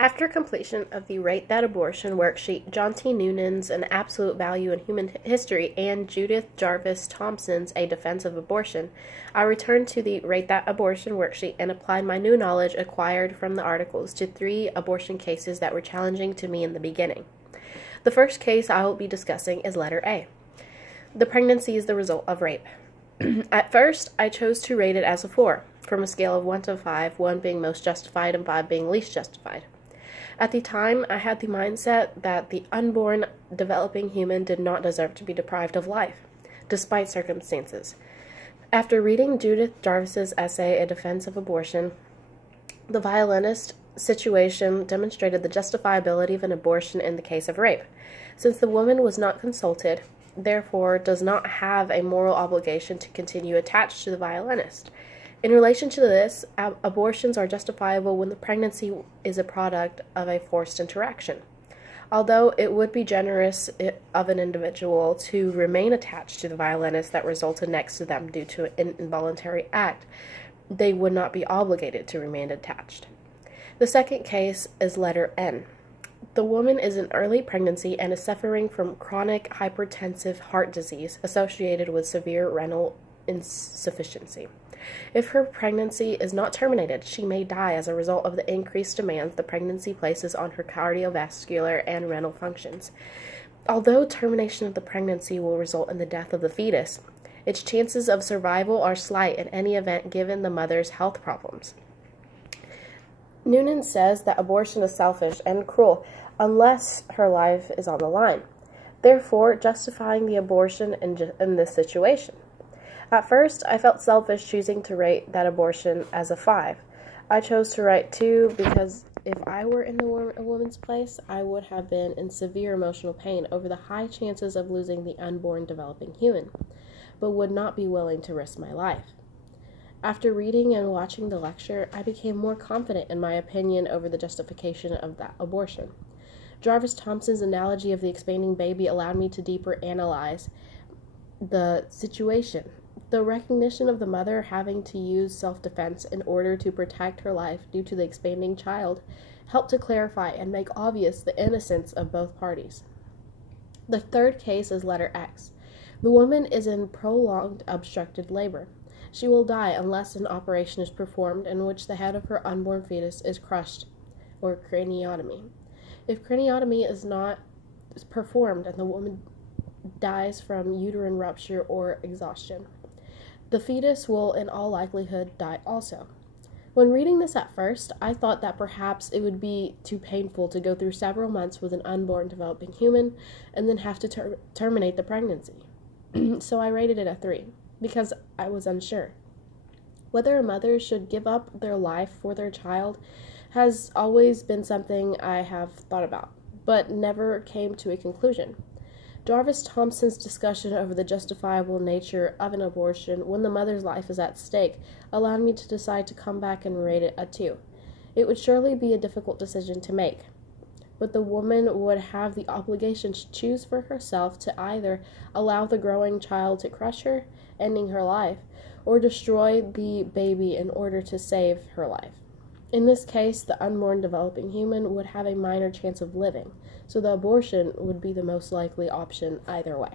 After completion of the Rate That Abortion worksheet, John T. Noonan's An Absolute Value in Human History, and Judith Jarvis-Thompson's A Defense of Abortion, I returned to the Rate That Abortion worksheet and applied my new knowledge acquired from the articles to 3 abortion cases that were challenging to me in the beginning. The first case I will be discussing is letter A. The pregnancy is the result of rape. At first, I chose to rate it as a 4, from a scale of 1 to 5, 1 being most justified and 5 being least justified. At the time, I had the mindset that the unborn developing human did not deserve to be deprived of life, despite circumstances. After reading Judith Jarvis's essay, A Defense of Abortion, the violinist situation demonstrated the justifiability of an abortion in the case of rape, since the woman was not consulted, therefore does not have a moral obligation to continue attached to the violinist. In relation to this, abortions are justifiable when the pregnancy is a product of a forced interaction. Although it would be generous of an individual to remain attached to the violinist that resulted next to them due to an involuntary act, they would not be obligated to remain attached. The second case is letter N. The woman is in early pregnancy and is suffering from chronic hypertensive heart disease associated with severe renal insufficiency. If her pregnancy is not terminated, she may die as a result of the increased demands the pregnancy places on her cardiovascular and renal functions. Although termination of the pregnancy will result in the death of the fetus, its chances of survival are slight in any event given the mother's health problems. Noonan says that abortion is selfish and cruel unless her life is on the line, therefore justifying the abortion in this situation. At first, I felt selfish choosing to rate that abortion as a 5. I chose to write 2 because if I were in a woman's place, I would have been in severe emotional pain over the high chances of losing the unborn developing human, but would not be willing to risk my life. After reading and watching the lecture, I became more confident in my opinion over the justification of that abortion. Jarvis-Thompson's analogy of the expanding baby allowed me to deeper analyze the situation. The recognition of the mother having to use self-defense in order to protect her life due to the expanding child helped to clarify and make obvious the innocence of both parties. The third case is letter X. The woman is in prolonged obstructed labor. She will die unless an operation is performed in which the head of her unborn fetus is crushed, or craniotomy. If craniotomy is not performed and the woman dies from uterine rupture or exhaustion, the fetus will in all likelihood die also. When reading this at first, I thought that perhaps it would be too painful to go through several months with an unborn developing human and then have to terminate the pregnancy. So I rated it a 3, because I was unsure. Whether a mother should give up their life for their child has always been something I have thought about, but never came to a conclusion. Jarvis-Thompson's discussion over the justifiable nature of an abortion when the mother's life is at stake allowed me to decide to come back and rate it a 2. It would surely be a difficult decision to make, but the woman would have the obligation to choose for herself to either allow the growing child to crush her, ending her life, or destroy the baby in order to save her life. In this case, the unborn developing human would have a minor chance of living, so the abortion would be the most likely option either way.